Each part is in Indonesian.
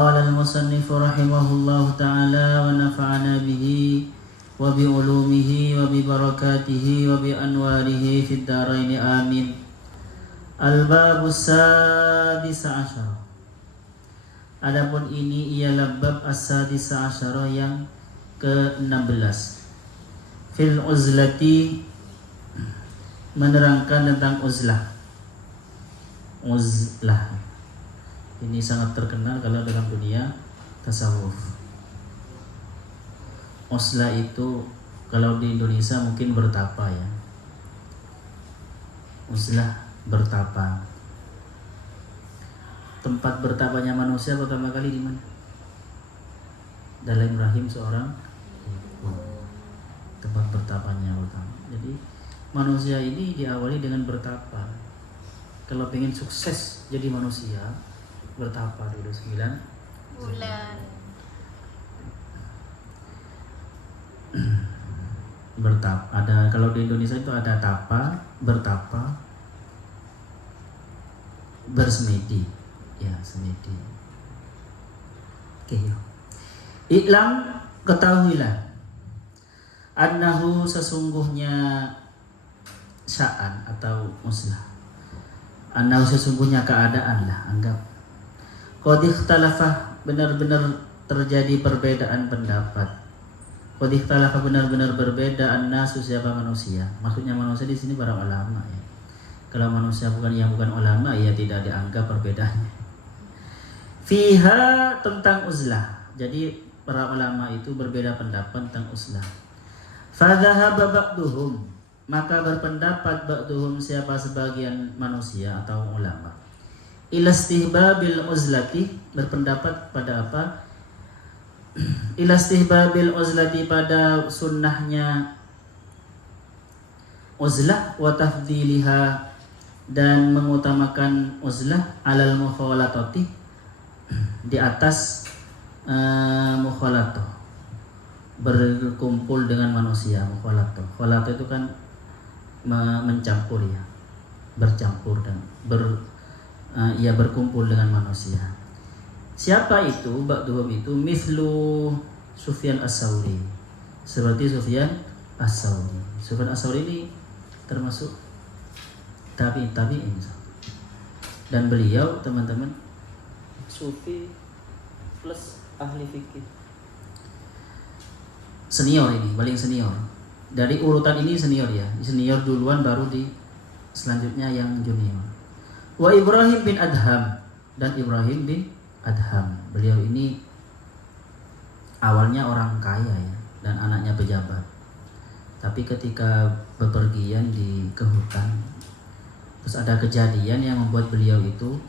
قال المصنف رحمه الله تعالى ونفعنا به وبعلومه وببركاته وبأنواره في الدارين آمين. الباب السادس عشر. Adapun ini ialah bab as-sadis asyara yang ke-16. Fil uzlati, menerangkan tentang uzlah. Uzlah ini sangat terkenal kalau dalam dunia tasawuf. Uzlah itu kalau di Indonesia mungkin bertapa ya. Uzlah bertapa. Tempat bertapanya manusia pertama kali di mana? Dalam rahim seorang ibu. Tempat bertapanya pertama. Jadi manusia ini diawali dengan bertapa. Kalau pengen sukses jadi manusia, bertapa dulu 9 bulan. Bertapa. Ada kalau di Indonesia itu ada tapa, bertapa, bersemedi. Ya, semedi. Oke, yuk. Iklam, ketahuilah, annahu sesungguhnya sya'an atau muslah. Annahu sesungguhnya keadaan lah, anggap. Qad ikhtalafa, benar-benar terjadi perbedaan pendapat. Qad ikhtalafa, benar-benar berbeda annasu, siapa manusia. Maksudnya manusia di sini para ulama ya. Kalau manusia bukan ulama ya tidak dianggap perbedaannya. Fiha, tentang uzlah. Jadi para ulama itu berbeda pendapat tentang uzlah. Fadhahaba ba'duhum, maka berpendapat ba'duhum, siapa sebagian manusia atau ulama, ila istihbabil uzlati, berpendapat pada apa? Ila istihbabil uzlati, pada sunnahnya uzlah, wa tafdhiliha, dan mengutamakan uzlah, alal mukhalatati, di atas mukhalato, berkumpul dengan manusia. Mukhalato itu kan mencampur ya, bercampur dan berkumpul dengan manusia. Siapa itu? Ba'duhum itu mislu Sufyan as-Sauri, seperti Sufyan as-Sauri. Sufyan as-Sauri ini termasuk tabi'in dan beliau teman-teman sufi plus ahli fikih. Senior ini, paling senior. Dari urutan ini senior ya. Senior duluan baru di selanjutnya yang junior. Wa Ibrahim bin Adham, dan Ibrahim bin Adham. Beliau ini awalnya orang kaya ya, dan anaknya pejabat. Tapi ketika bepergian ke hutan, terus ada kejadian yang membuat beliau itu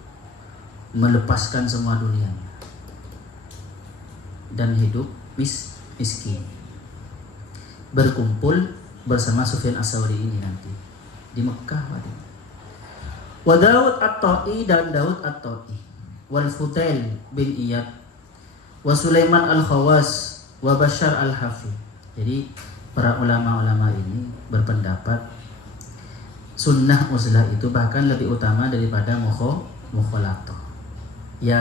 melepaskan semua dunianya dan hidup miskin, berkumpul bersama Sufyan as-Sauri ini nanti di Mekah. Wa Daud at-Ta'i, dan Daud at-Ta'i, wal Fudail bin Iyad, wa Sulaiman al-Khawas, wa Bashar al-Hafi. Jadi para ulama-ulama ini berpendapat sunnah uzlah itu bahkan lebih utama daripada mukhalato. Ya,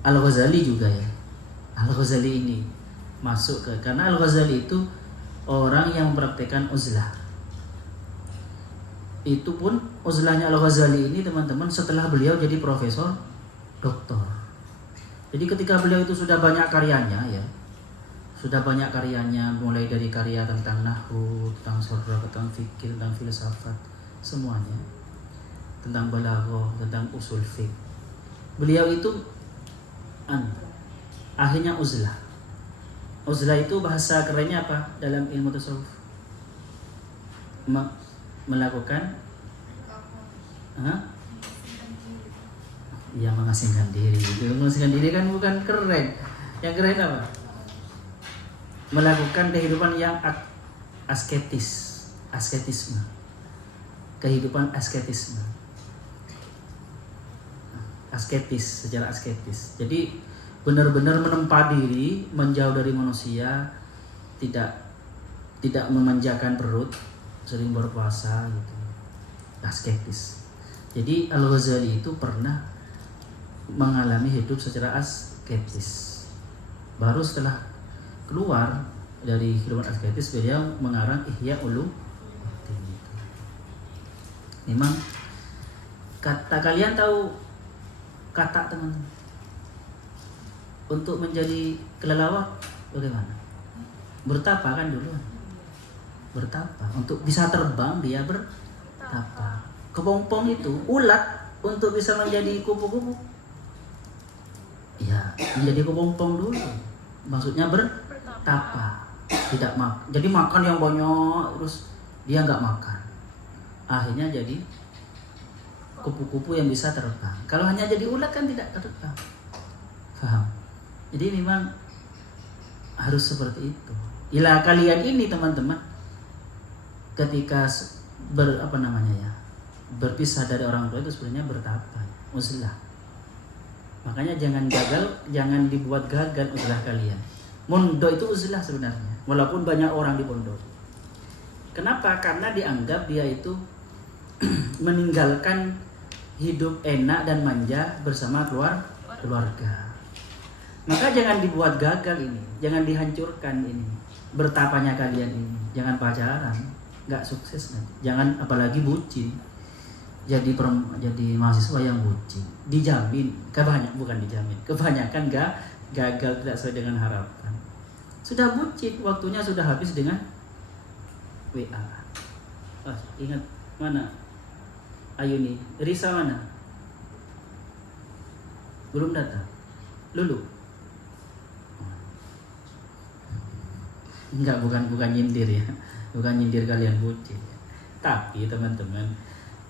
Al-Ghazali juga ya. Al-Ghazali ini masuk karena Al-Ghazali itu orang yang mempraktikkan uzlah. Itu pun uzlahnya Al-Ghazali ini teman-teman setelah beliau jadi profesor, doktor. Jadi ketika beliau itu sudah banyak karyanya ya. Sudah banyak karyanya, mulai dari karya tentang nahwu, tentang sharh, tentang fikih, tentang filsafat, semuanya. Tentang balaghah, tentang usul fiqh. Beliau itu akhirnya uzlah. Uzlah itu bahasa kerennya apa dalam ilmu tasawuf? Melakukan ya, mengasingkan diri. Mengasingkan diri kan bukan keren. Yang keren apa? Melakukan kehidupan yang asketisme. Kehidupan asketisme. Secara asketis. Jadi benar-benar menempa diri, menjauh dari manusia, tidak memanjakan perut, sering berpuasa gitu. Asketis. Jadi Al-Ghazali itu pernah mengalami hidup secara asketis. Baru setelah keluar dari kehidupan asketis beliau mengarang Ihya Ulumuddin. Memang kata, kalian tahu kata teman-teman, untuk menjadi kelelawar bagaimana? Bertapa kan dulu. Bertapa. Untuk bisa terbang dia bertapa. Kepompong itu ulat untuk bisa menjadi kupu-kupu. Ya, menjadi kepompong dulu. Maksudnya bertapa. Tidak makan. Jadi makan yang banyak terus dia nggak makan. Akhirnya jadi kupu-kupu yang bisa terbang. Kalau hanya jadi ulat kan tidak terbang. Paham? Jadi memang harus seperti itu. Ila kalian ini teman-teman, ketika berpisah dari orang tua itu sebenarnya bertapa, uzlah. Makanya jangan gagal, jangan dibuat gagal uzlah kalian. Mondok itu uzlah sebenarnya, walaupun banyak orang di pondok. Kenapa? Karena dianggap dia itu meninggalkan hidup enak dan manja bersama keluarga. Maka jangan dibuat gagal ini, jangan dihancurkan ini. Bertapanya kalian ini, jangan pacaran, nggak sukses nanti. Jangan apalagi bucin. Jadi mahasiswa yang bucin, dijamin kebanyakan gagal tidak sesuai dengan harapan. Sudah bucin, waktunya sudah habis dengan WA. Ingat mana? Ayo nih, Risa mana? Belum datang. Lulu. Enggak, bukan nyindir ya. Bukan nyindir kalian bucin. Tapi teman-teman,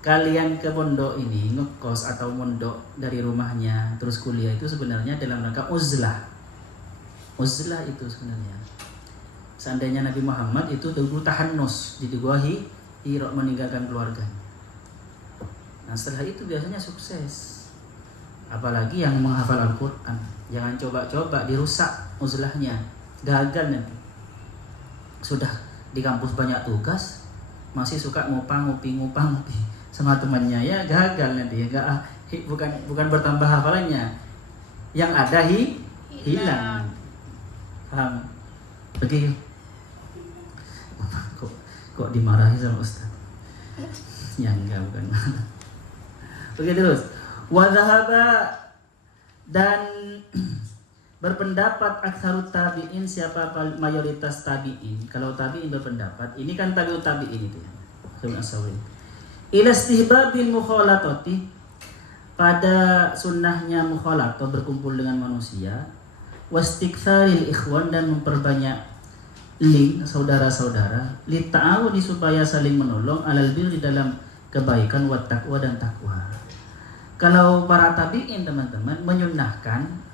kalian ke pondok ini ngekos atau mondok dari rumahnya terus kuliah itu sebenarnya dalam rangka uzlah. Uzlah itu sebenarnya. Seandainya Nabi Muhammad itu dulu tahannus di Gua Hira meninggalkan keluarganya. Nah setelah itu biasanya sukses. Apalagi yang menghafal Al-Quran. Jangan coba-coba dirusak uzlahnya. Gagal nanti. Sudah di kampus banyak tugas, masih suka ngopi sama temannya, ya gagal nanti ya. Bukan bertambah hafalannya, yang ada hilang. Paham? Begitu. Kok dimarahi sama Ustaz? Ya enggak, bukan. Begitu terus. Wa dhahaba, dan berpendapat aktsarut tabi'in, siapa mayoritas tabi'in. Kalau tabi'in berpendapat, ini kan tabi'ut tabi'in itu ya. Ibnu As-Sawri. Ila istihbabil mukhalatati, pada sunnahnya mukhalatah berkumpul dengan manusia, wastiktsaril ikhwan, dan memperbanyak link saudara-saudara, li ta'awuni, supaya saling menolong, alal birri, dalam kebaikan, wa taqwa, dan takwa. Kalau para tabi'in teman-teman menyunnahkan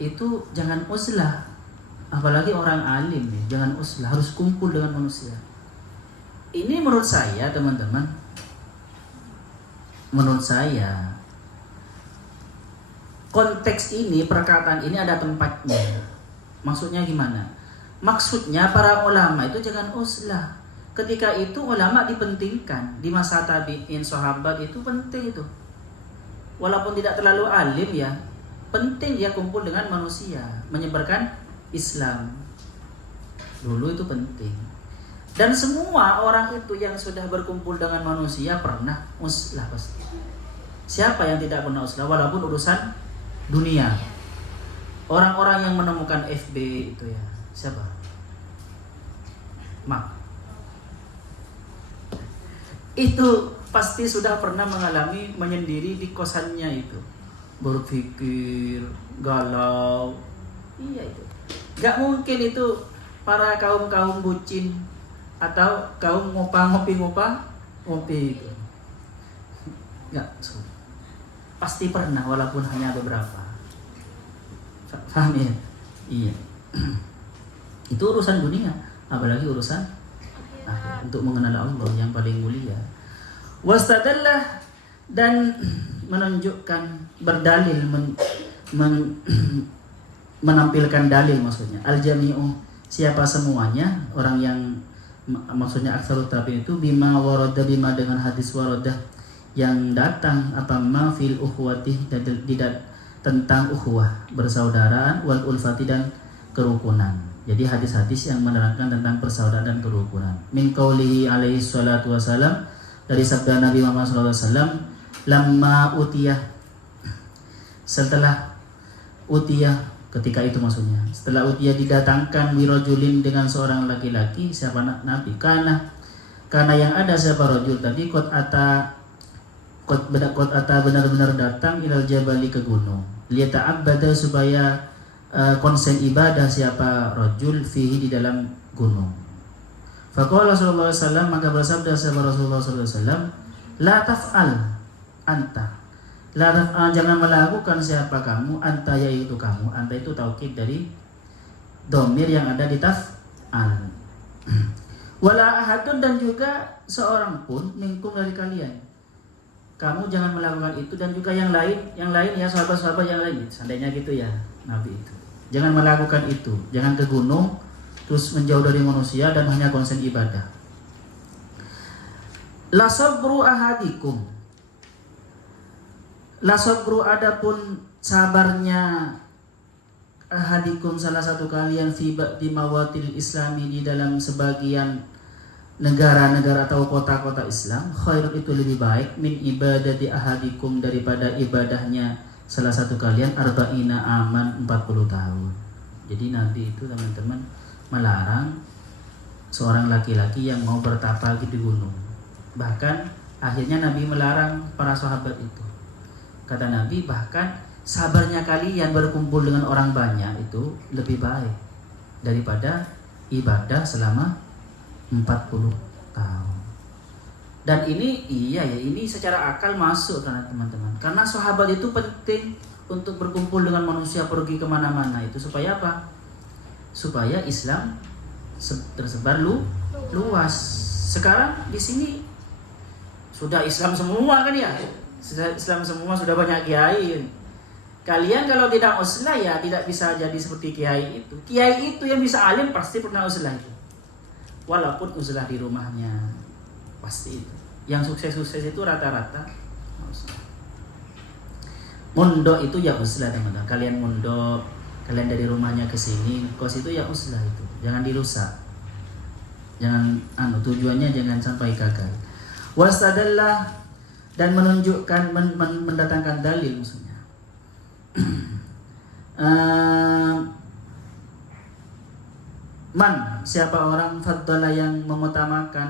itu jangan uzlah, apalagi orang alim ya, jangan uzlah, harus kumpul dengan manusia. Ini menurut saya teman-teman, konteks ini, perkataan ini ada tempatnya. Maksudnya gimana? Maksudnya para ulama itu jangan uzlah. Ketika itu ulama dipentingkan di masa tabi'in, sahabat itu penting itu. Walaupun tidak terlalu alim ya, penting dia kumpul dengan manusia, menyebarkan Islam. Dulu itu penting. Dan semua orang itu yang sudah berkumpul dengan manusia pernah uzlah pasti. Siapa yang tidak pernah uzlah walaupun urusan dunia? Orang-orang yang menemukan FB itu ya, siapa? Mark. Itu pasti sudah pernah mengalami menyendiri di kosannya itu. Berpikir, galau. Iya itu. Gak mungkin itu para kaum bucin atau kaum ngopi itu. Gak, pasti pernah walaupun hanya beberapa. Paham ya? Iya. Itu urusan dunia, apalagi urusan untuk mengenal Allah yang paling mulia. Wastadallah, dan menunjukkan, berdalil, menampilkan dalil maksudnya. Al-jami'u, siapa semuanya, orang yang maksudnya aktsarut tabi'in itu, bima warada, bima dengan hadis waradah yang datang, apa ma fil ukhwati, tentang ukhuwah, persaudaraan, wal ulfati dan kerukunan. Jadi hadis-hadis yang menerangkan tentang persaudaraan dan kerukunan. Min qaulihi alaihi salatu wasalam, dari sabda Nabi Muhammad sallallahu alaihi wasallam, lamma utiyah, setelah utiyah, ketika itu maksudnya, setelah utiyah didatangkan wirajulin dengan seorang laki-laki, siapa Nabi? Karena yang ada siapa rajul tadi kot ata benar-benar datang ilal jabali ke gunung, liyata'abbada supaya konsen ibadah siapa rajul fihi di dalam gunung. Faqala sallallahu alaihi wasallam, maka bersabda sahabat Rasulullah sallallahu alaihi wasallam, la taf'al anta, la taf'al, jangan melakukan siapa kamu, anta yaitu kamu. Anta itu taukid dari domir yang ada di taf'al. Wala ahadun, dan juga seorang pun minkum dari kalian, kamu jangan melakukan itu, dan juga yang lain ya, sahabat-sahabat yang lain, seandainya gitu ya Nabi itu. Jangan melakukan itu, jangan ke gunung terus menjauh dari manusia dan hanya konsen ibadah. La sabru ahadikum, la sabru, adapun sabarnya ahadikum salah satu kalian di mawatil islami, di dalam sebagian negara-negara atau kota-kota Islam, khairun itu lebih baik, min ibadati ahadikum, daripada ibadahnya salah satu kalian, arba'ina aman, 40 tahun. Jadi Nabi itu teman-teman melarang seorang laki-laki yang mau bertapa di gunung. Bahkan akhirnya Nabi melarang para sahabat itu. Kata Nabi, bahkan sabarnya kalian berkumpul dengan orang banyak itu lebih baik daripada ibadah selama 40 tahun. Dan ini ini secara akal masuk karena teman-teman. Karena sahabat itu penting untuk berkumpul dengan manusia, pergi kemana-mana itu supaya apa? Supaya Islam tersebar luas. Sekarang di sini sudah Islam semua kan ya? Sudah Islam semua, sudah banyak kiai. Kalian kalau tidak uslah ya tidak bisa jadi seperti kiai itu. Kiai itu yang bisa alim pasti pernah uslah itu. Walaupun uzlah di rumahnya, pasti itu. Yang sukses-sukses itu rata-rata mondok itu ya uzlah teman-teman. Kalian mondok, kalian dari rumahnya ke sini, kos itu ya uzlah itu. Jangan dirusak. Jangan tujuannya jangan sampai gagal. Wastadallah, dan menunjukkan mendatangkan dalil maksudnya. Man, siapa orang faddala yang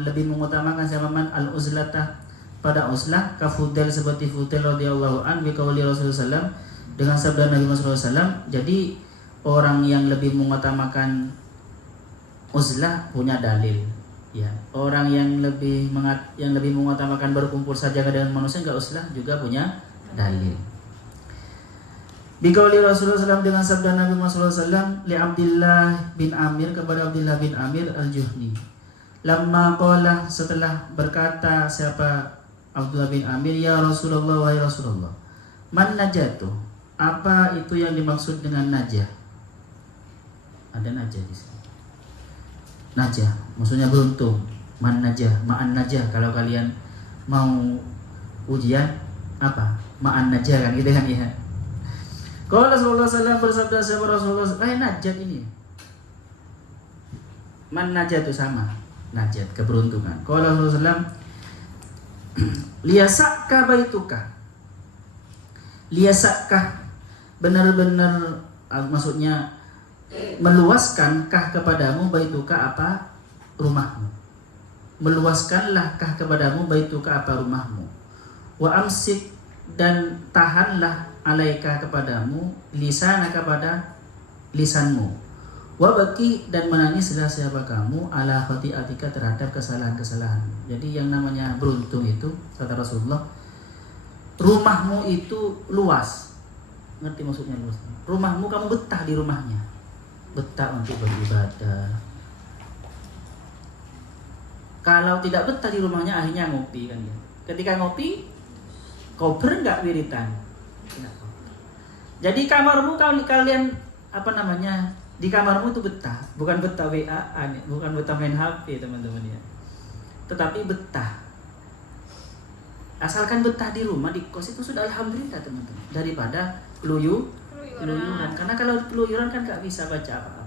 lebih mengutamakan siapa man al-uzlatah pada uzlah, kafudel seperti Fudel radhiyallahu an bi qauli Rasulullah SAW, dengan sabda Nabi Muhammad SAW. Jadi orang yang lebih mengutamakan uzlah punya dalil ya. Orang yang lebih mengutamakan berkumpul saja dengan manusia enggak uzlah juga punya dalil. Biqauli Rasulullah SAW, dengan sabda Nabi Muhammad SAW, li Abdullah bin Amir, kepada Abdullah bin Amir al-Juhni. Lamma qala, setelah berkata siapa Abdullah bin Amir, ya Rasulullah, wahai Rasulullah, man najatu, apa itu yang dimaksud dengan najah? Ada najah di sini. Najah, maksudnya beruntung. Man najah, ma'an najah. Kalau kalian mau ujian apa? Ma'an najah kan gitu kan ya. Kalau Rasulullah SAW bersabda siapa Rasulullah, najat ini. Man najat itu sama, najat keberuntungan. Kalau Rasulullah SAW, liyasakka baituka, liyasakka benar-benar maksudnya meluaskankah kepadamu baituka apa rumahmu, meluaskankah kepadamu baituka apa rumahmu, wa amsik, dan tahanlah alaika kepadamu lisana kepada lisanmu, wa baki, dan menangislah siapa kamu ala khati'atika terhadap kesalahan-kesalahan. Jadi yang namanya beruntung itu kata Rasulullah, rumahmu itu luas. Ngerti maksudnya luas? Rumahmu kamu betah di rumahnya, betah untuk beribadah. Kalau tidak betah di rumahnya akhirnya ngopi kan ya. Ketika ngopi, kober enggak wiritan. Jadi kamarmu kalian di kamarmu itu betah, bukan betah WA, bukan betah main HP teman-teman ya. Tetapi betah. Asalkan betah di rumah, di kos itu sudah alhamdulillah teman-teman. Daripada keluyuran. Karena kalau keluyuran kan nggak bisa baca apa-apa.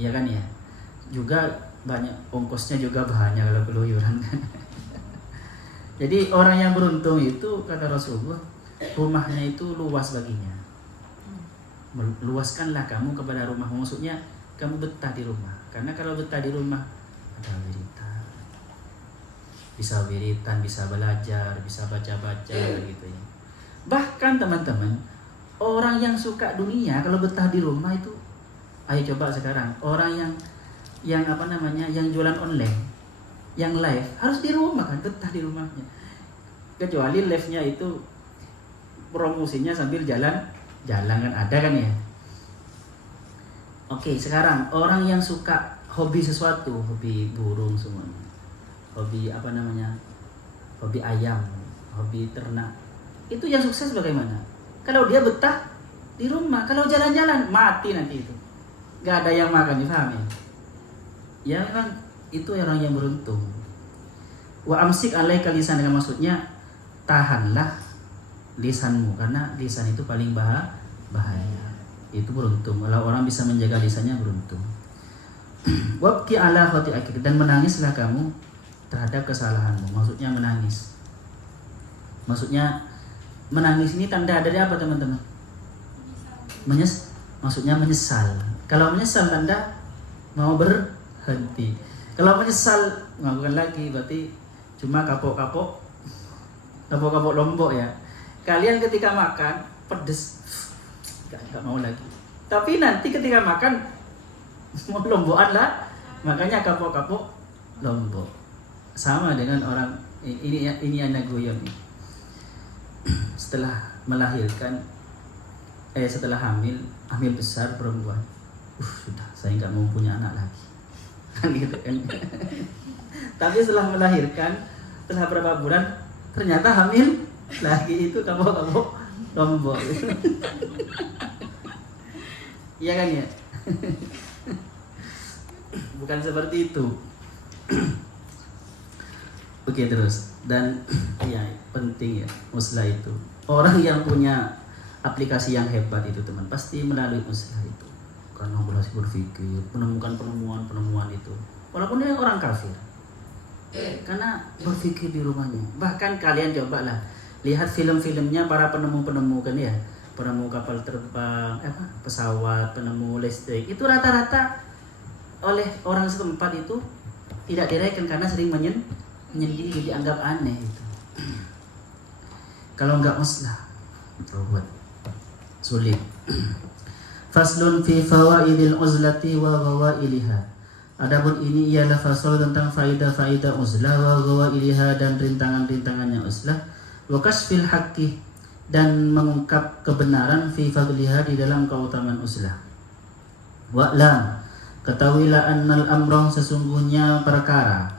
Iya kan ya. Juga banyak ongkosnya juga banyak kalau keluyuran kan. Jadi orang yang beruntung itu kata Rasulullah, rumahnya itu luas baginya. Luaskanlah kamu kepada rumahmu, maksudnya kamu betah di rumah. Karena kalau betah di rumah ada wiritan, bisa belajar, bisa baca-baca gitu ya. Bahkan teman-teman, orang yang suka dunia kalau betah di rumah itu, ayo coba sekarang orang yang yang jualan online, yang live harus di rumah kan, betah di rumahnya. Kecuali live-nya itu promosinya sambil jalan kan ada kan ya. Oke, sekarang orang yang suka hobi sesuatu, hobi burung semuanya, hobi hobi ayam, hobi ternak, itu yang sukses bagaimana? Kalau dia betah di rumah, kalau jalan-jalan mati nanti itu, gak ada yang makan, dipahami? Ya memang itu orang yang beruntung. Wa amsik alaika lisan, dengan maksudnya tahanlah lisanmu, karena lisan itu paling bahaya. Itu beruntung. Kalau orang bisa menjaga lisannya beruntung. Wabki ala khati'akik, dan menangislah kamu terhadap kesalahanmu. Maksudnya menangis. Maksudnya menangis ini tanda dari apa teman-teman? Maksudnya menyesal. Kalau menyesal tanda mau berhenti. Kalau menyesal melakukan lagi berarti cuma kapok-kapok lombok ya. Kalian ketika makan pedes, gak mau lagi. Tapi nanti ketika makan mau lombokan lah, makanya kapok-kapok lombok. Sama dengan orang ini anak goyang nih. Setelah melahirkan, setelah hamil besar perempuan, sudah saya nggak mau punya anak lagi, kan gitu kan. Tapi setelah melahirkan, setelah berapa bulan ternyata hamil lagi, itu kapok-kapok lombok. Iya kan ya? Bukan seperti itu. Oke, terus. Dan ya penting ya muslah itu. Orang yang punya aplikasi yang hebat itu teman, pasti melalui muslah itu. Karena berpikir, menemukan penemuan itu. Walaupun dia orang kafir. Karena berpikir di rumahnya. Bahkan kalian cobalah lihat film-filmnya para penemu-penemu kan ya. Penemu kapal terbang, pesawat, penemu listrik. Itu rata-rata oleh orang setempat itu tidak direken karena sering menyendiri, dianggap aneh itu. Kalau enggak muslah, buat sulit. Faslun fi fawaidil uzlati wa ghawailiha. Adapun ini ialah fasal tentang faidah-faidah uzlah wa ghawailiha, dan rintangan-rintangannya uzlah, wa kasfil haqqi, dan mengungkap kebenaran fi fadliha, di dalam keutamaan uzlah. Wa'lam, ketahuilah annal amrah, sesungguhnya perkara,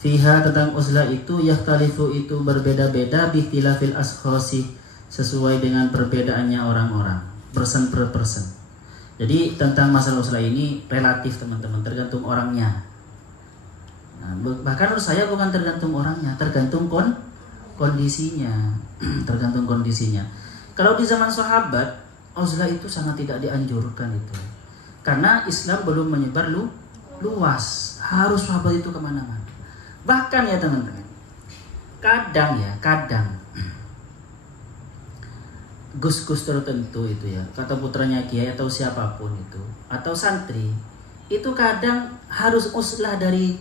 fiha, tentang uzlah itu, yahtalifu, itu berbeda-beda, bihtilafil ashkhasi, sesuai dengan perbedaannya orang-orang, person per person. Jadi tentang masalah uzlah ini relatif teman-teman, tergantung orangnya. Nah, bahkan menurut saya bukan tergantung orangnya, tergantung kondisinya. Tergantung kondisinya. Kalau di zaman sahabat, uzlah itu sangat tidak dianjurkan itu, karena Islam belum menyebar luas. Harus sahabat itu kemana-mana. Bahkan ya teman-teman, kadang gus-gus tertentu itu ya, kata putranya kiai atau siapapun itu, atau santri itu kadang harus uzlah dari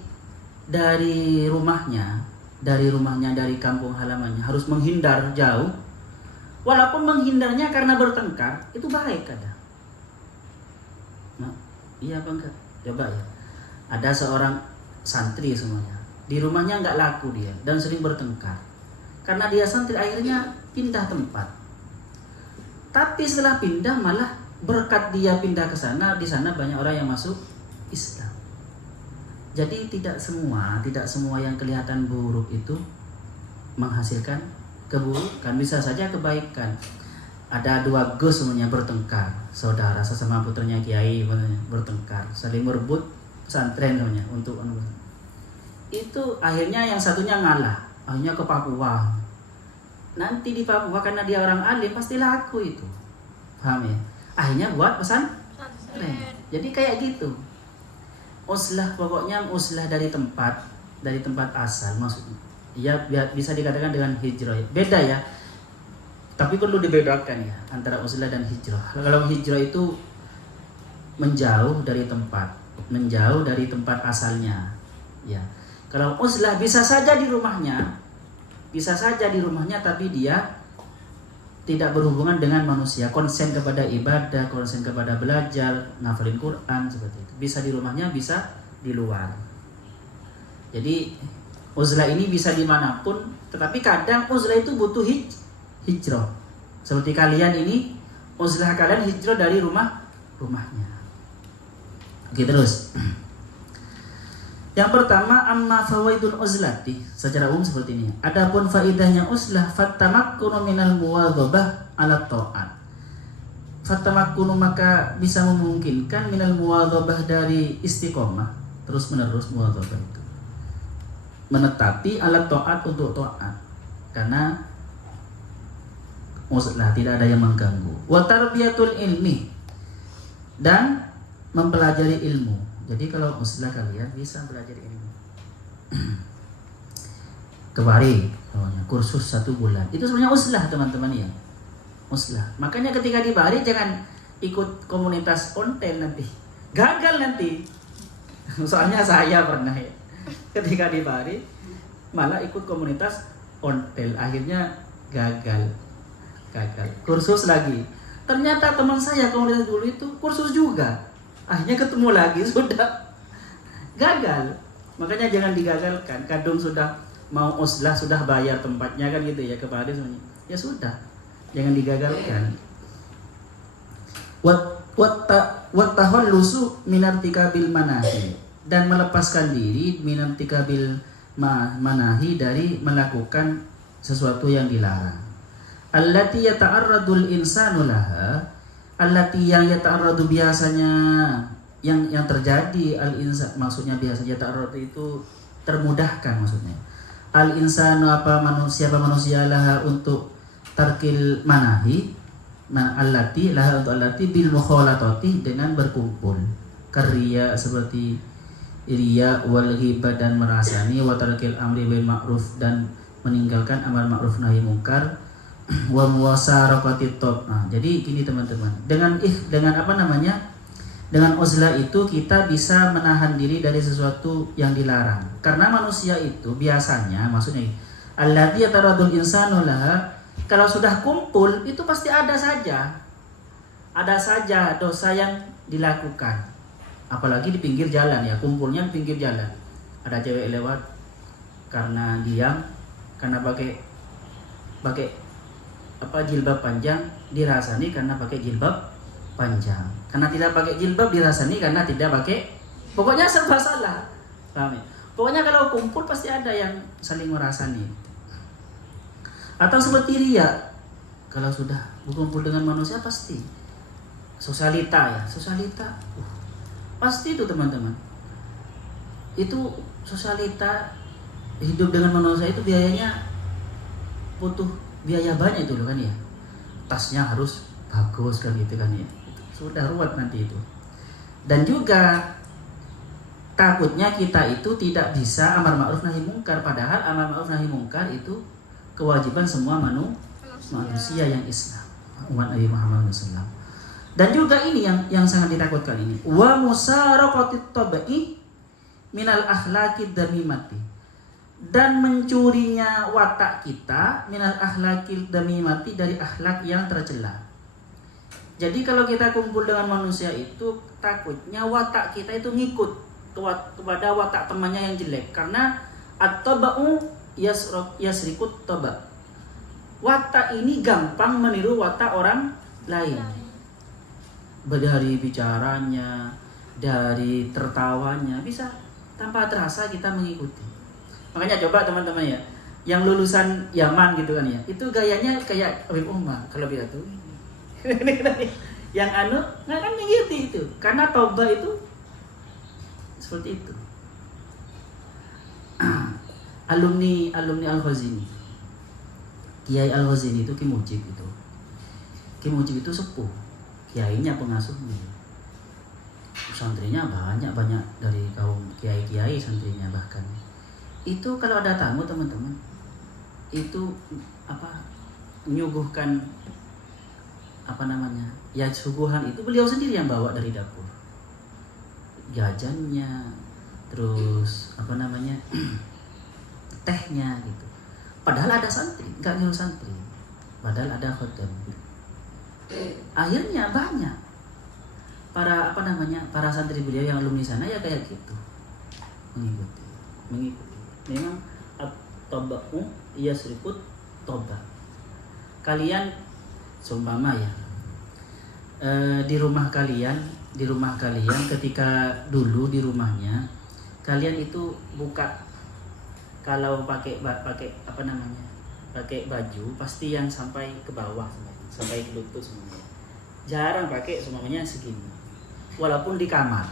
rumahnya, dari kampung halamannya, harus menghindar jauh. Walaupun menghindarnya karena bertengkar, itu baik kadang. Nah, iya apa enggak? Coba ya. Ada seorang santri semuanya, di rumahnya enggak laku dia dan sering bertengkar. Karena dia santri, akhirnya pindah tempat. Tapi setelah pindah, malah berkat dia pindah ke sana, di sana banyak orang yang masuk Islam. Jadi tidak semua yang kelihatan buruk itu menghasilkan keburukan, bisa saja kebaikan. Ada dua gus semuanya bertengkar, saudara sesama putranya kiai bertengkar, saling merebut pesantren namanya untuk itu. Akhirnya yang satunya ngalah, akhirnya ke Papua. nanti di Papua karena dia orang alim pasti laku itu. Paham ya? Akhirnya buat pesantren. Jadi kayak gitu. Uzlah, pokoknya uzlah dari tempat asal maksudnya. Ya bisa dikatakan dengan hijrah. Beda ya. Tapi perlu dibedakan ya antara uzlah dan hijrah. Kalau hijrah itu menjauh dari tempat asalnya. Ya. Kalau uzlah bisa saja di rumahnya tapi dia tidak berhubungan dengan manusia, konsen kepada ibadah, konsen kepada belajar, ngafalin Quran seperti itu. Bisa di rumahnya, bisa di luar. Jadi uzlah ini bisa dimanapun, tetapi kadang uzlah itu butuh hijrah. Seperti kalian ini, uzlah kalian hijrah dari rumahnya. Oke, terus. Yang pertama, amma fawaidul uzlati, secara umum seperti ini. Adapun faidahnya uzlah, fatamakkunu minal muwadhabah ala ta'at. Fatamakkunu maka bisa memungkinkan minal muwadhabah dari istiqomah, terus menerus muwadhabah itu. Menetapi ala ta'at untuk ta'at. Karena uzlah tidak ada yang mengganggu. Wa tarbiyatul ilmi, dan mempelajari ilmu. Jadi kalau uzlah kalian bisa belajar ilmu. Kebari, kursus 1 bulan. Itu sebenarnya uzlah teman-teman ya. Uzlah. Makanya ketika di Bari jangan ikut komunitas ontel nanti. Gagal nanti. Soalnya saya pernah ya. Ketika di Bari malah ikut komunitas ontel. Akhirnya gagal. Kursus lagi. Ternyata teman saya komunitas dulu itu kursus juga. Akhirnya ketemu lagi, sudah gagal. Makanya jangan digagalkan. Kadang sudah mau uzlah, sudah bayar tempatnya kan gitu ya, kepada semuanya. Ya sudah, jangan digagalkan. Wat tahallusu min irtikabil manahi, dan melepaskan diri min irtikabil manahi, dari melakukan sesuatu yang dilarang. Allati yata'arradul insanu laha, allati yang yata'arradu biasanya yang terjadi al-insan, maksudnya biasanya yata'arradu itu termudahkan maksudnya. Al-insanu manusia laha untuk tarkil manahi, allati laha untuk allati bil mukhalatati, dengan berkumpul. Karya seperti riya wal ghibah, dan merasani, wa tarkil amri bil ma'ruf, dan meninggalkan amar ma'ruf nahi mungkar, wa muwasaraqatit top. Nah, jadi gini teman-teman, dengan dengan uzlah itu kita bisa menahan diri dari sesuatu yang dilarang. Karena manusia itu biasanya, maksudnya alladzi yataradul insanu laha, kalau sudah kumpul itu pasti ada saja dosa yang dilakukan. Apalagi di pinggir jalan ya, kumpulnya di pinggir jalan. Ada cewek lewat karena diam, karena pakai jilbab panjang, dirasani karena pakai jilbab panjang. Karena tidak pakai jilbab, dirasani karena tidak pakai. Pokoknya serba salah. Paham ya? Pokoknya kalau kumpul pasti ada yang saling merasani. Atau seperti riya, kalau sudah berkumpul dengan manusia pasti sosialita. Pasti itu teman-teman. Itu sosialita, hidup dengan manusia itu biayanya butuh biaya banyak itu loh kan ya. Tasnya harus bagus kan gitu kan ya. Sudah ruwet nanti itu. Dan juga takutnya kita itu tidak bisa amar ma'ruf nahi mungkar, padahal amar ma'ruf nahi mungkar itu kewajiban semua manusia yang Islam, umat Nabi Muhammad SAW. Dan juga ini yang sangat ditakutkan ini, wa musaraqatit tabai minal akhlaqid damimati, dan mencurinya watak kita minal akhlaqil damimati, dari akhlak yang tercela. Jadi kalau kita kumpul dengan manusia itu takutnya watak kita itu ngikut kepada watak temannya yang jelek, karena at-taba'u yasrikut taba'. Watak ini gampang meniru watak orang lain. Dari bicaranya, dari tertawanya, bisa tanpa terasa kita mengikuti. Makanya coba teman-teman ya, yang lulusan Yaman gitu kan ya, itu gayanya kayak Habib Umar kalau pidato. Yang nggak kan mengikuti itu, karena toba itu seperti itu. alumni Al-Khazini, Kiai Al-Ghazali itu Ki Mujib itu. Ki Mujib itu sepuh, kiainya pengasuhnya. Santrinya banyak dari kaum kiai-kiai santrinya bahkan. Itu kalau ada tamu teman-teman, itu menyuguhkan ya suguhan itu beliau sendiri yang bawa dari dapur. Jajannya, terus tehnya gitu. Padahal ada santri, nggak nyuruh santri. Padahal ada khotim. Akhirnya banyak para santri beliau yang alumni sana ya kayak gitu, mengikuti. Memang at-taba'u yasriqut toba. Kalian seumpama ya, di rumah kalian ketika dulu di rumahnya kalian itu buka, kalau pakai baju pasti yang sampai ke bawah, sampai ke lutut semuanya. Jarang pakai semuanya segini. Walaupun di kamar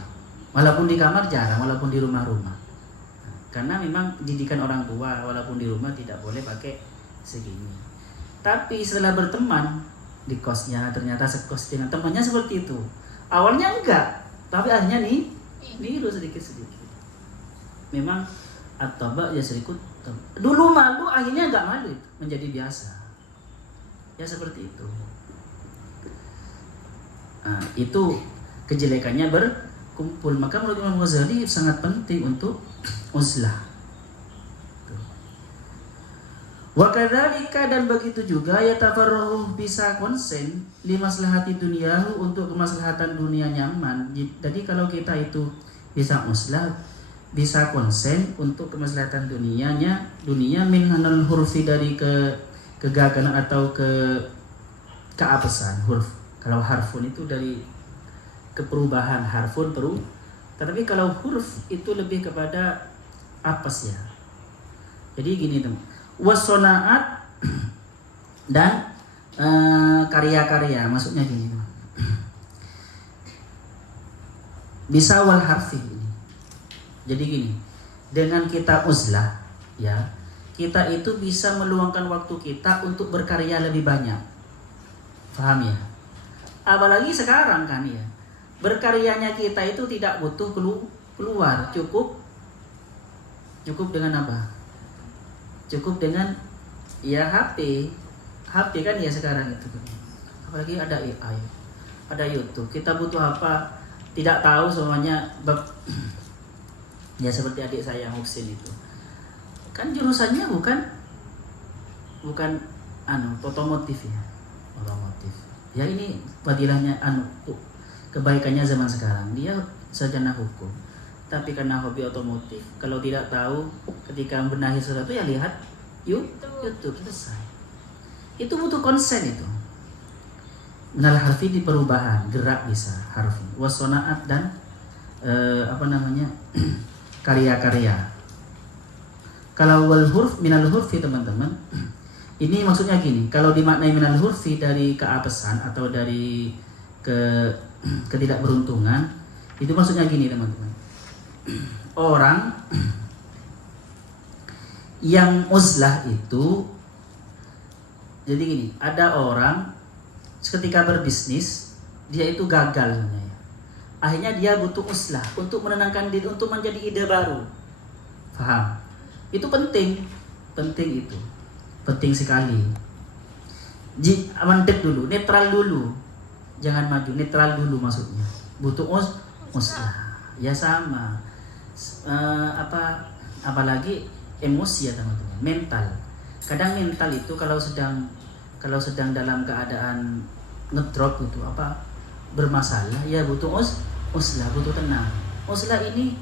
jarang, walaupun di rumah-rumah. Karena memang didikan orang tua, walaupun di rumah tidak boleh pakai segini. Tapi setelah berteman di kosnya, ternyata sekos dengan temannya seperti itu. Awalnya enggak, tapi akhirnya niru sedikit-sedikit. Memang at-taba ya sedikit. Dulu malu, akhirnya enggak malu, menjadi biasa. Ya seperti itu. Nah, itu kejelekannya berkumpul. Maka menurut Imam Ghazali sangat penting untuk uzlah. Wa kadzalika, dan begitu juga yatafarrahu, bisa konsen li maslahati dunyahu, untuk kemaslahatan dunia nyaman. Jadi kalau kita itu bisa uzlah, bisa konsen untuk kemaslahatan dunia min hanal hurfi, dari kegagalan atau keapesan huruf. Kalau harfun itu dari keperubahan, harfun tetapi kalau huruf itu lebih kepada apes ya. Jadi gini teman, wasona'at dan karya-karya, maksudnya gini teman. Bisa wal harfi ini. Jadi gini, dengan kita uzlah ya, kita itu bisa meluangkan waktu kita untuk berkarya lebih banyak. Paham ya? Apalagi sekarang kan ya, berkaryanya kita itu tidak butuh keluar, cukup dengan apa? Cukup dengan ya HP kan ya sekarang itu. Apalagi ada AI, ada YouTube. Kita butuh apa? Tidak tahu semuanya. Ya seperti adik saya Huksin itu, kan jurusannya bukan otomotif ya, otomotif. Ya ini fadilahnya kebaikannya zaman sekarang. Dia sarjana hukum, tapi karena hobi otomotif, kalau tidak tahu ketika membenahi sesuatu ya lihat YouTube, selesai. Itu butuh konsen itu. Minal harfi di perubahan, gerak bisa harfi. Wasonaat dan karya-karya. Kalau wal hurf minal hurfi teman-teman, ini maksudnya gini, kalau dimaknai minal hurfi dari keapesan atau dari ketidakberuntungan, itu maksudnya gini teman-teman. Orang yang uzlah itu, jadi gini, ada orang ketika berbisnis dia itu gagal sebenarnya. Akhirnya dia butuh uzlah untuk menenangkan diri, untuk menjadi ide baru. Paham? Itu penting itu. Penting sekali. Mantep dulu, netral dulu. Jangan maju, netral dulu maksudnya. Butuh uzlah. Ya sama. Apalagi emosi ya teman-teman, mental. Kadang mental itu kalau sedang dalam keadaan ngedrop gitu, bermasalah, ya butuh uzlah, butuh tenang. Uzlah ini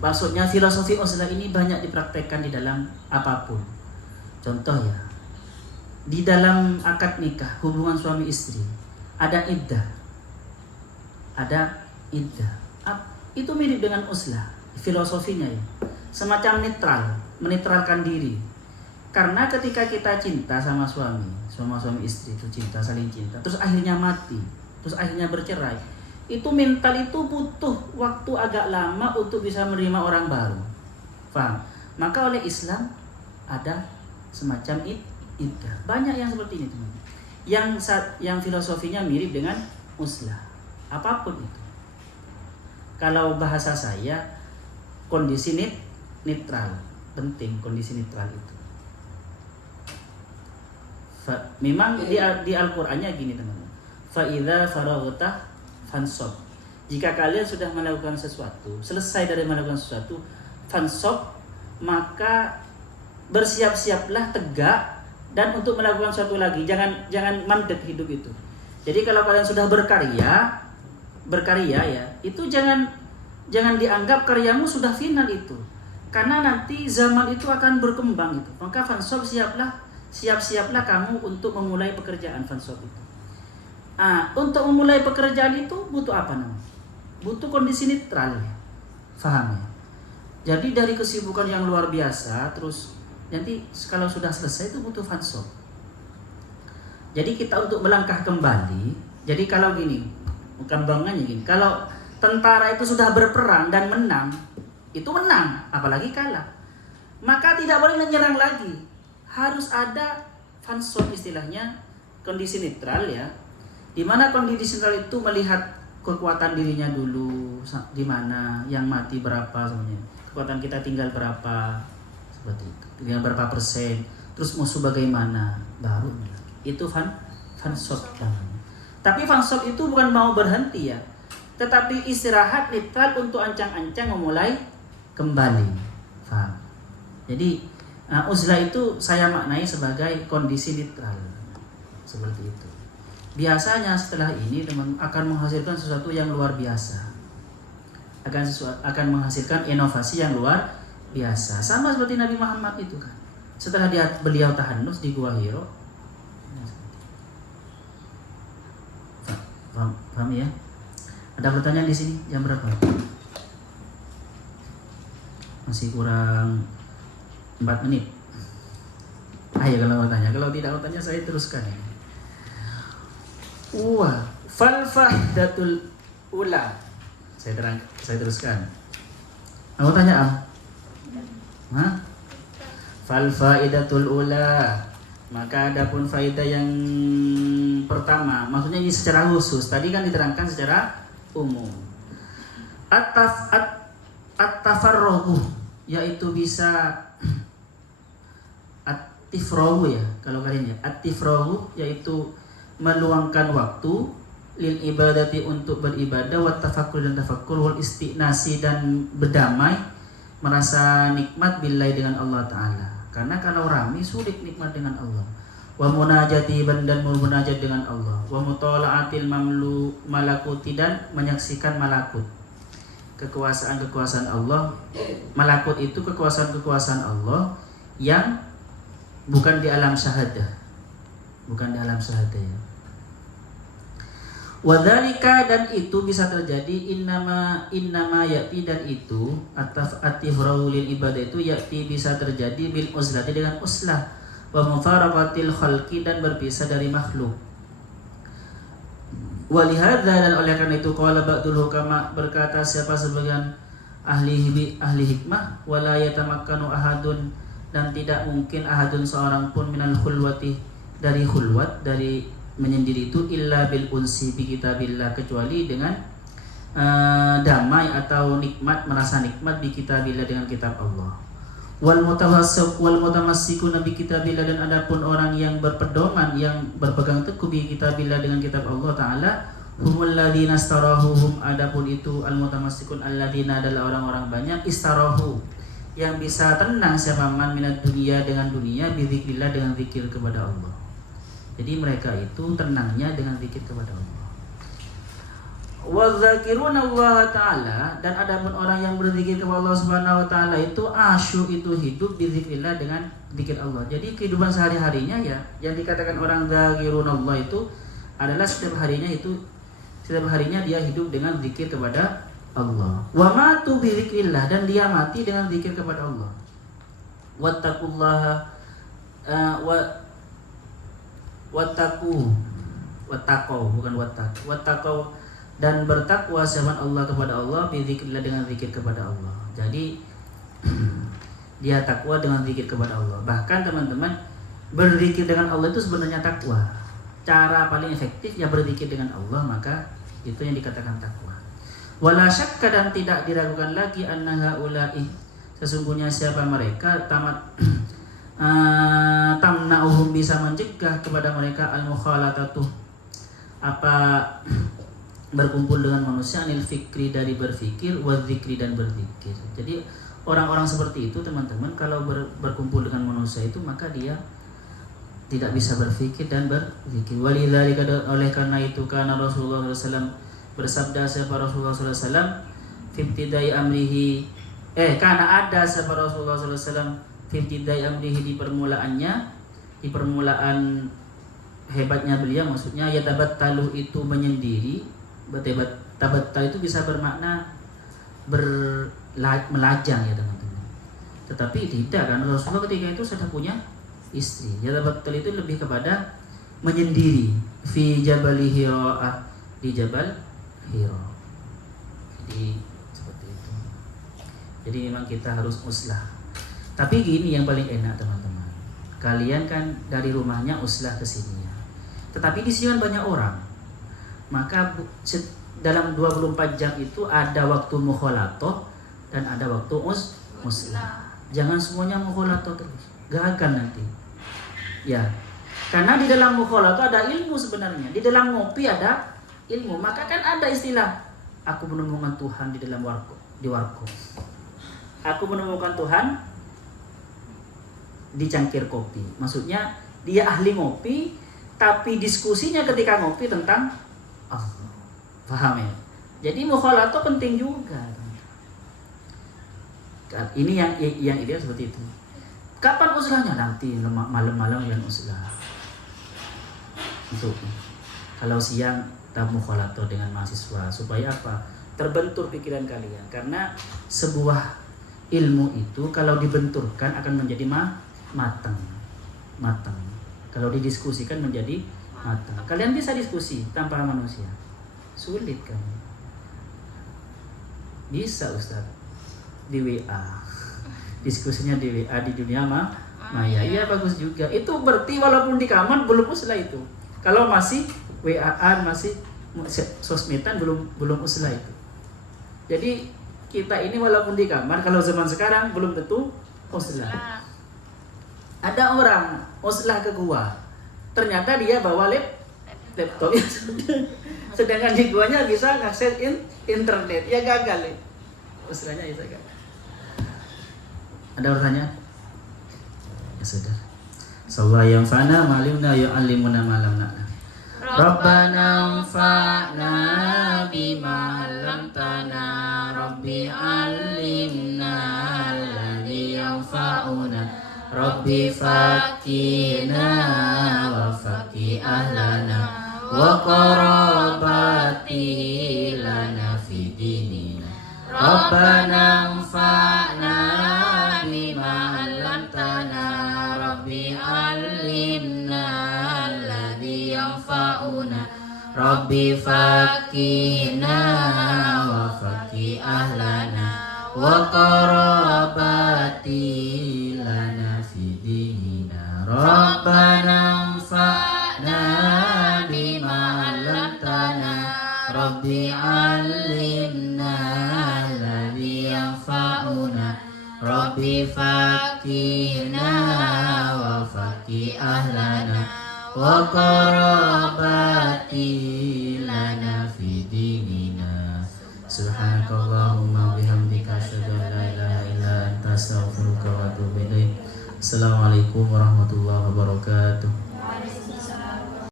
maksudnya, filosofi uzlah ini banyak dipraktekkan di dalam apapun. Contoh ya, di dalam akad nikah, hubungan suami istri, ada iddah. Itu mirip dengan uzlah, filosofinya ya. Semacam netral, menetralkan diri. Karena ketika kita cinta sama suami istri itu cinta, saling cinta, terus akhirnya mati, terus akhirnya bercerai, itu mental itu butuh waktu agak lama untuk bisa menerima orang baru. Paham? Maka oleh Islam ada semacam iddah. Banyak yang seperti ini teman. Yang filosofinya mirip dengan uzlah. Apapun itu. Kalau bahasa saya kondisi netral, penting kondisi netral itu. Memang di Al-Qur'annya gini teman-teman. Fa idza faraghta fansab. Jika kalian sudah melakukan sesuatu, selesai dari melakukan sesuatu, fansab, maka bersiap-siaplah tegak dan untuk melakukan sesuatu lagi. Jangan mandek hidup itu. Jadi kalau kalian sudah berkarya ya, itu jangan dianggap karyamu sudah final itu. Karena nanti zaman itu akan berkembang itu. Maka fansab, siap-siaplah kamu untuk memulai pekerjaan fansab itu. Untuk memulai pekerjaan itu butuh apa namanya? Butuh kondisi netral ya. Faham ya? Jadi dari kesibukan yang luar biasa, terus nanti kalau sudah selesai itu butuh fansab. Jadi kita untuk melangkah kembali, jadi kalau gini, gampangannya gini, kalau tentara itu sudah berperang dan menang, itu menang, apalagi kalah, maka tidak boleh menyerang lagi. Harus ada fansab istilahnya, kondisi netral ya. Di mana kondisi netral itu melihat kekuatan dirinya dulu, di mana yang mati berapa sebenarnya, kekuatan kita tinggal berapa, seperti itu, tinggal berapa persen, terus musuh bagaimana, baru itu fansab namanya. Tapi fansab itu bukan mau berhenti ya, tetapi istirahat netral untuk ancang-ancang memulai kembali. Faham? Jadi uzlah itu saya maknai sebagai kondisi netral, seperti itu. Biasanya setelah ini teman akan menghasilkan sesuatu yang luar biasa, akan menghasilkan inovasi yang luar biasa. Sama seperti Nabi Muhammad itu kan, setelah beliau tahannus di Gua Hiro. Paham ya? Ada pertanyaan di sini? Jam berapa? Masih kurang 4 menit. Ayo kalau mau tanya. Kalau tidak mau tanya saya teruskan ya. Fal faidatul ula. Saya teruskan. Mau tanya Fal faidatul ula. Maka adapun faedah yang pertama, maksudnya ini secara khusus. Tadi kan diterangkan secara umum. At-tafarruhu, yaitu bisa at-tifrahu ya, kalau kalian ya. At-tifrahu yaitu meluangkan waktu lil ibadati untuk beribadah, wa tafakkur dan tafakkur, wal istinasi dan berdamai, merasa nikmat billahi dengan Allah Ta'ala. Karena kalau rami sulit nikmat dengan Allah. Wa munajati dan munajat dengan Allah. Wa mutala'atil malakuti dan menyaksikan malakut. Kekuasaan Allah. Malakut itu kekuasaan Allah yang bukan di alam syahadah. Bukan di alam syahadah ya. Wadzalika, dan itu bisa terjadi innama ya'ti, dan itu at-tifrahu lil ibadah itu ya'ti bisa terjadi bil uzlati dengan uslah, wa mufaraqatil khalqi dan berpisah dari makhluk. Walihadza, dan oleh karena itu qala ba'dul hukama, berkata siapa sebagian ahli hikmah, wala yatamakkanu ahadun, dan tidak mungkin ahadun seorang pun minal khulwati, dari khulwat, dari menyendiri itu, illa bil unsi bi kitabillah, kecuali dengan damai atau nikmat, merasa nikmat bi kitabillah, dengan kitab Allah. Wal mutamassikuna bi kitabillah, dan adapun orang yang berpedoman, yang berpegang teguh bi kitabillah, dengan kitab Allah Ta'ala, humul ladina istarahuhum, adapun itu al mutamassikun alladina adalah orang-orang banyak, istarahu yang bisa tenang siapa man minad dunia, dengan dunia, bi dzikrillah, dengan zikir kepada Allah. Jadi mereka itu tenangnya dengan zikir kepada Allah. Wa dzakiruna Allah Ta'ala, dan adapun orang yang berzikir kepada Allah Subhanahu wa taala itu asyu, itu hidup di zikrillah, dengan zikir Allah. Jadi kehidupan sehari-harinya ya, yang dikatakan orang dzakiruna Allah itu adalah setiap harinya dia hidup dengan zikir kepada Allah. Wa matu bi zikrillah, dan dia mati dengan zikir kepada Allah. Wattaqullaha wattaqau, dan bertakwa sama Allah kepada Allah, bizikrillah, dengan zikir kepada Allah. Jadi dia takwa dengan zikir kepada Allah. Bahkan teman-teman, Berzikir dengan Allah itu sebenarnya takwa. Cara paling efektif ya berzikir dengan Allah, maka itu yang dikatakan takwa. Wala syakka, dan tidak diragukan lagi anna haula'i, sesungguhnya siapa mereka tamna'uhum, bisa mencegah kepada mereka al-mukhalatatuh, apa berkumpul dengan manusia, anil fikri, dari berfikir, wa dzikri, dan berzikir. Jadi orang-orang seperti itu teman-teman, kalau berkumpul dengan manusia itu maka dia tidak bisa berfikir dan berzikir. Walidzalika, oleh karena itu, karena Rasulullah SAW bersabda, siapa Rasulullah SAW fibtidai amrihi, karena ada siapa Rasulullah SAW fibtidai amrihi, di permulaan hebatnya beliau, maksudnya ya tabattalu, itu menyendiri. Tabattal itu bisa bermakna melajang ya teman-teman, tetapi tidak, kan Rasulullah ketika itu sudah punya istri. Ya tabattal itu lebih kepada menyendiri, fi jabali Hira, di Jabal Hira. Jadi seperti itu. Jadi memang kita harus uslah. Tapi gini yang paling enak teman-teman, kalian kan dari rumahnya uslah ke sini ya, tetapi di sini kan banyak orang, maka dalam 24 jam itu ada waktu mukhalatoh dan ada waktu uslah. Jangan semuanya mukhalatoh terus, gagal nanti ya. Karena di dalam mukhalatoh ada ilmu sebenarnya, di dalam ngopi ada ilmu. Maka kan ada istilah, aku menemukan Tuhan di dalam di warkop. Aku menemukan Tuhan di cangkir kopi. Maksudnya dia ahli ngopi, tapi diskusinya ketika ngopi tentang Allah. Paham ya? Jadi mukhalatoh penting juga. Ini yang ideal seperti itu. Kapan uslahnya? Nanti malam-malam yang uslah. Itu. Kalau siang kita mukhalatoh dengan mahasiswa, supaya apa? Terbentur pikiran kalian. Karena sebuah ilmu itu kalau dibenturkan akan menjadi matang. Kalau didiskusikan menjadi matang. Kalian bisa diskusi tanpa manusia? Sulit kan? Bisa Ustaz, di WA. Diskusinya di WA, di dunia maya. Iya bagus juga. Itu berarti walaupun di kamar belum uslah itu. Kalau masih WA-an, masih sosmedan, belum uslah itu. Jadi kita ini walaupun di kamar, kalau zaman sekarang belum tentu uslah. Ada orang uslah ke gua, ternyata dia bawa laptop, sedangkan di guanya bisa ngakses internet, ya gagal ya. Uslahnya itu gagal. Ada pertanyaan? Ya sudah. Sallallahu yang fana malimna yu'allimuna ma lam na'lam. Rabbana anfa'na bima 'allamtana, Rabbi 'allimna alladhi yanfa'una, Rabbi faqihna wa faqih ahlana wa qarabati lana fi dinina. Rabbana anfa'na bima 'allamtana, Rabbi 'allimna alladhi yanfa'una, Rabbi faqihna wa faqih ahlana wa qarabati lana fi dinina. Rabbana anfa'na bima 'allamtana, Rabbi 'allimna alladhi yanfa'una, Rabbi faqihna wa faqih ahlana wa qarabati lana fi dinina. Subhanakallahumma bihamdika asyhadu an la ilaha illa anta astaghfiruka wa atubu ilaik. Assalamualaikum warahmatullahi wabarakatuh.